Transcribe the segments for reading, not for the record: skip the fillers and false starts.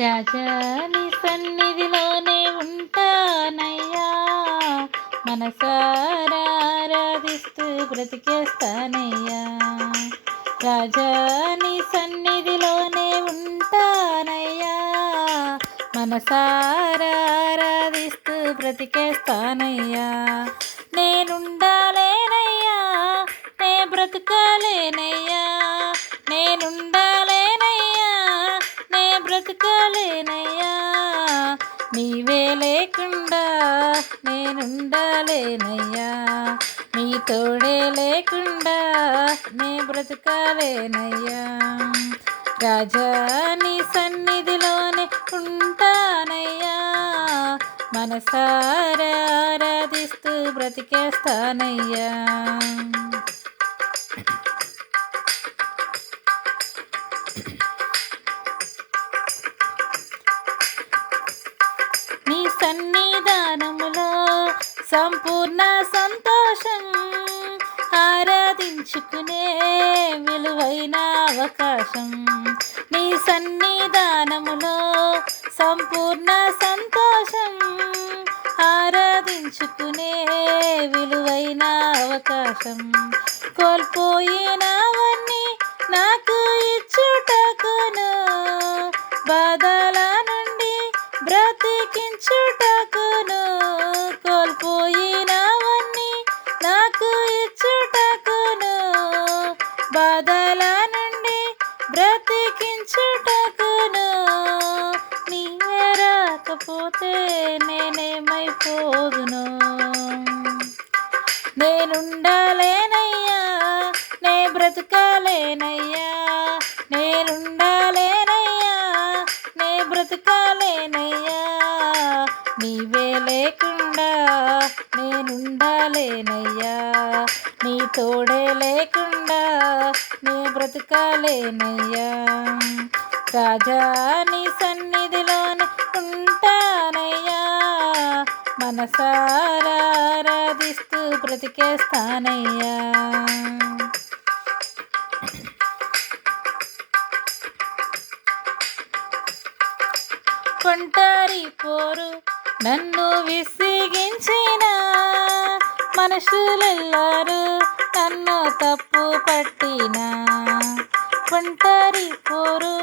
రాజా నీ సన్నిధిలోనే ఉంటానయ్యా, మనసారా ఆరాధిస్తూ బ్రతికేస్తానయ్యా. రాజా నీ సన్నిధిలోనే ఉంటానయ్యా, మనసారా ఆరాధిస్తూ బ్రతికేస్తానయ్యా. నేనుండాలేనయ్యా, నే బ్రతకాలేనయ్యా, నేనుండాలేనయ్యా, నే బ్రతకాలేనయ్యా. నీవే లేకుండా నేనుండాలేనయ్యా, నీ తోడే లేకుండా నే బ్రతకాలేనయ్యా. రాజా నీ సన్నిధిలోనే ఉంటానయ్యా, మనసారా ఆరాధిస్తూ బ్రతికేస్తానయ్యా. నీ సన్నిధానములో సంపూర్ణ సంతోషం, ఆరాధించుకునే విలువైన అవకాశం. నీ సన్నిధానములో సంపూర్ణ సంతోషం, ఆరాధించుకునే విలువైన అవకాశం. కోల్పోయినవన్నీ నాకు ఇచ్చుటకును, బాధల నుండి బ్రతికించుటకును. కోల్పోయినవన్నీ నాకు ఇచ్చుటకును, బాధల నుండి బ్రతికించుటకును. నీవే రాకపోతే నేనేమైపోదును. నేనుండాలేనయ్యా, నే బ్రతకాలేనయ్యా, నేనుండాలేనయ్యా, నే బ్రతకాలేనయ్యా. నీవే లేకుండా నేనుండాలేనయ్యా, నీ తోడే లేకుండా నే బ్రతకాలేనయ్యా. రాజా నీ సన్నిధిలోనే ఉంటానయ్యా, మనసారా ఆరాధిస్తూ బ్రతికేస్తానయ్యా. ఒంటరి పోరు నన్ను విసిగించిన మనుషులెల్లరూ నన్ను తప్పు పట్టిన. ఒంటరి పోరు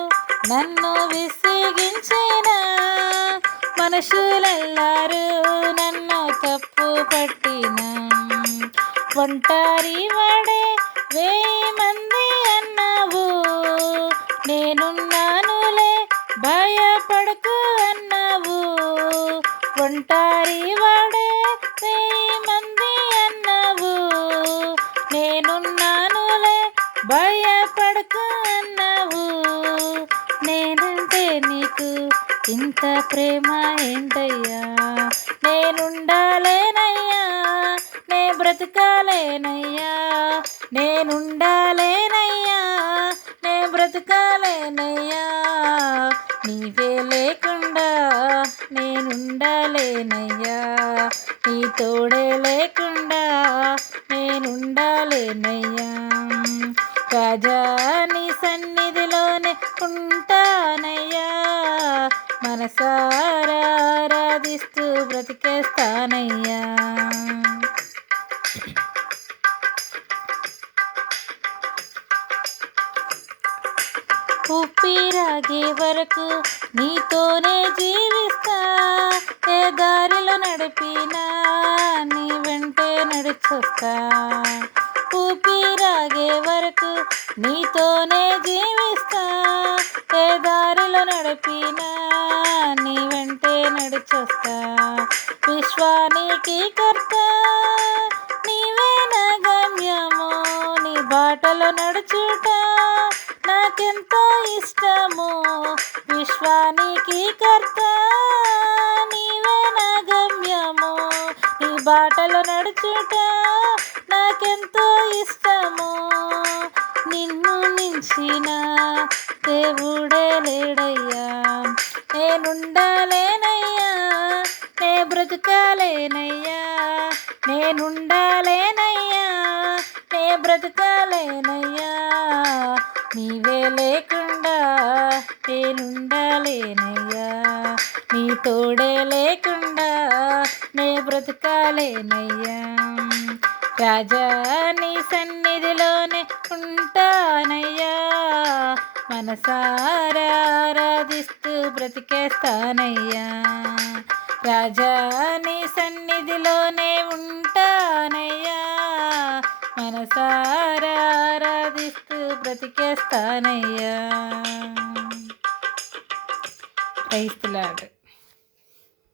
నన్ను విసిగించిన మనుషులెల్లరూ నన్ను తప్పు పట్టిన. ఒంటరి వాడే 1000 మంది అన్నావు, నేనున్నానులే భయపడకు అన్నావు. ఒంటరి వాడే 1000 మంది అన్నావు, నేనున్నానులే భయపడకు అన్నావు. నేనంటే నీకు ఇంత ప్రేమ ఏంటయ్యా. నేనుండాలేనయ్యా, నే బ్రతకాలేనయ్యా, నేనుండాలేనయ్యా, నే బ్రతకాలేనయ్యా. నీవే లేకుండా నేనుండాలేనయ్యా, నీ తోడే లేకుండా నేనుండాలేనయ్యా. రాజా నీ సన్నిధిలోనే ఉంటానయ్యా, మనసారా ఆరాధిస్తూ బ్రతికేస్తానయ్యా. ఊపిరాగే వరకు నీతోనే జీవిస్తా, ఏ దారిలో నడిపినా నీ వెంటే నడిచొస్తా. ఊపిరాగే వరకు నీతోనే జీవిస్తా, ఏ దారిలో నడిపినా నీ వెంటే నడిచొస్తా. విశ్వానికి కర్త నీవే నా గమ్యము, నీ బాటలో నడుచుట నాకెంతో ఇష్టము. విశ్వానికి కర్త నీవే నా గమ్యము, నీ బాటలో నడుచుట నాకెంతో ఇష్టము. నిన్ను మించిన దేవుడే లేడయ్యా, నేనుండాలేనయ్యా, నే బ్రతకాలేనయ్యా, నేనుండాలేనయ్యా, నే బ్రతకాలేనయ్యా. నీవే లేకుండా నేనుండలేనయ్యా. నీ తోడే లేకుండా నే బ్రతకాలేనయ్యా. రాజా నీ సన్నిధిలోనే ఉంటానయ్యా. మనసారా ఆరాధిస్తూ బ్రతికేస్తానయ్యా. రాజా నీ సన్నిధిలోనే ఉంటానయ్యా. మనసారా ఆరాధిస్తూ బ్రతికేస్తానయ్యా. క్రైస్తలాడు.